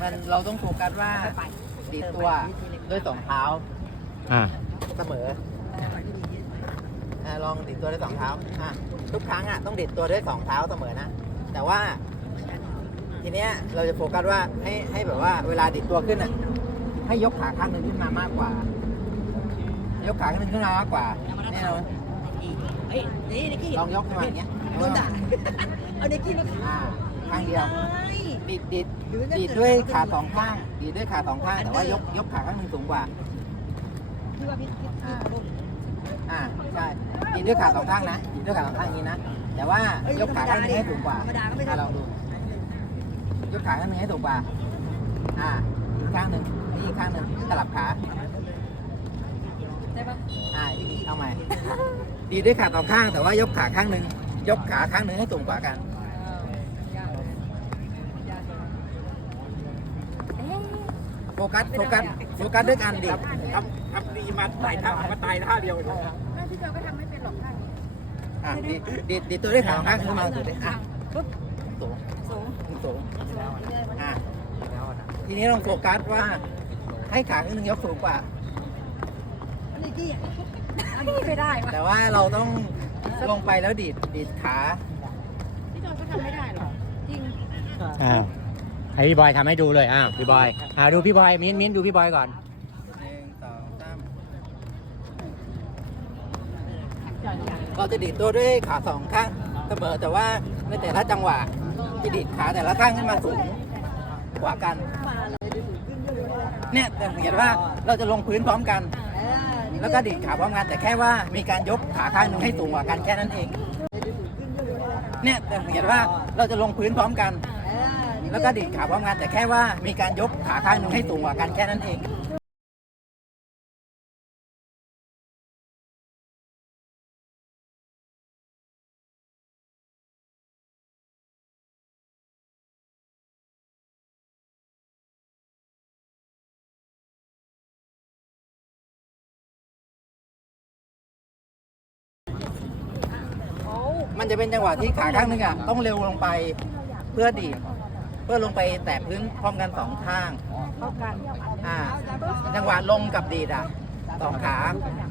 มันเราต้องโฟกัสว่าดีดตัวด้วยสองเท้าอ่าเสมออะลองดีดตัวด้วยสองเท้าอะทุกครั้งอะต้องดีดตัวด้วยสองเท้าเสมอนะ แต่ว่า ทีเนี้ยเราจะโฟกัสว่าให้ให้แบบว่าเวลาดีดตัวขึ้นอะให้ยกขาข้างหนึ่งขึ้นมามากกว่า ยกขาข้างหนึ่งขึ้นมามากกว่าแน่นอนเฮ้ยนี่นิกกี้ลองยกขึ้นมาอย่างเงี้ยโดนด่าเอานิกกี้มาอ่าข้างเดียวไม่ ดีดดีดดีดด้วยขาสองข้าง ดีดด้วยขาสองข้างแต่ว่ายกยกขาข้างหนึ่งสูงกว่าพี่ว่าพี่พี่พี่บุ้มอ่าใช่ดีดด้วยขาสองข้างนะดีดด้วยขาสองข้างอย่างนี้นะแต่ว่ายกขาข้างหนึงให้สูงกว่าธรรมดาก็ไม่อะได้ลองดูยกขาข้างหนึงให้สูงกว่า อ่าอีกข้างหนึ่งนี่อีกข้างหนึ่งสลับขาใช่ปะอ่าเอาใหม่ ดีดด้วยขาสองข้างแต่ว่ายกขาข้างหนึ่งยกขาข้างหนึ่งให้สูงกว่ากัน ยากเลยยากเลยเอ๊ะ โฟกัสโฟกัสโฟกัสด้วยการดีทำทำดีมาตายท่ามาตายท่าเดียวเลยแม่พี่เจ้าก็ทำไม่เป็นหรอกท่านอ่าดีดดีดีตัวได้ขาสองข้างขึ้นมาสูงเลยอะปุ๊บสูงสูงสูงสูงอะทีนี้ลองโฟกัสว่าให้ขาข้างหนึงยกสูงกว่านิกกี้อะอันนี้ไม่ได้วะแต่ว่าเราต้องลงไปแล้วดีดดีดขา พี่จอยก็ทำไม่ได้หรอกจริง อ้าว ให้พี่บอยทำให้ดูเลยอ้าวพี่บอยอ่าดูพี่บอยมิ้นมิ้นดูพี่บอยก่อนหนึ่งสองสามเราจะดีดตัวด้วยขาสองข้างเสมอแต่ว่าในแต่ละจังหวะจะดีดขาแต่ละข้างขึ้นมาสูงกว่ากัน เนี่ยแต่สังเกตว่าเราจะลงพื้นพร้อมกันเออแล้วก็ดีดขาพร้อมกันแต่แค่ว่ามีการยกขาข้างหนึ่งให้สูงกว่ากันแค่นั้นเอง เนี่ยแต่สังเกตว่าเราจะลงพื้นพร้อมกันเออ แล้วก็ดีดขาพร้อมกันแต่แค่ว่ามีการยกขาข้างหนึ่งให้สูงกว่ากันแค่นั้นเองมันจะเป็นจังหวะที่ขาข้างหนึ่งอะต้องเร็วลงไปเพื่อดีด เพื่อลงไปแตะพื้นพร้อมกันสองข้างเข้ากันอ่าจังหวะลงกับดีดอะสองขา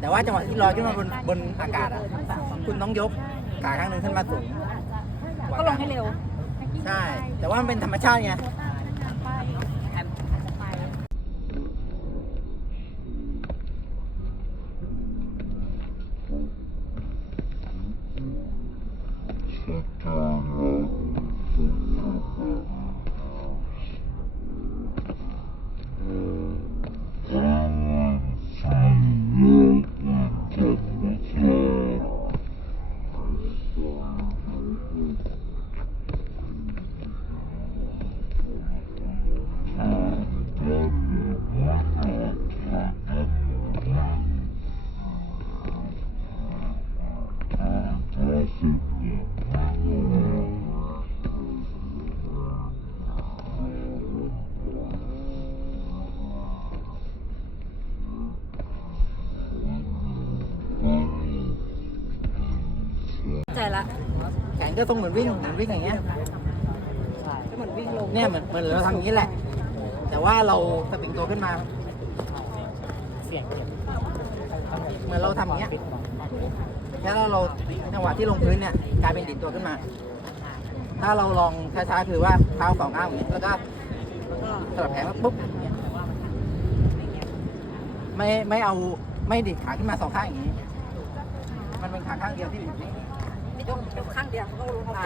แต่ว่าจังหวะที่ลอยขึ้นมาบนบนอากาศอะคุณต้องยกขาข้างหนึ่งขึ้นมาสูงว่าก็ลงให้เร็ว ใช่ แต่ว่ามันเป็นธรรมชาติไงใแขนก็ต้องเหมือนวิ่งเหมือนวิ่งอย่างเงี้ยก็เหมือนวิ่งลงเนี่ยเหมือนเหมือนเราทำอย่างนี้แหละ แต่ว่าเราสปริงตัวขึ้นมาเหมือนเราทำอย่างเงี้ยแค่เราเราจังหวะที่ลงพื้นเนี่ยกลายเป็นดิดตัวขึ้นมา ถ้าเราลองช้าๆคือว่าเท้าสองข้างอย่างเงี้ยแล้วก็แล้วก็สลับแผลมาปุ๊บอย่างเงี้ยไม่ไม่เอาไม่ดิดขาขึ้นมาสองข้างอย่างนี้ มันเป็นขาข้างเดียวที่อ ยู่นี่ยกข้างเดียวเขาก็ลงมา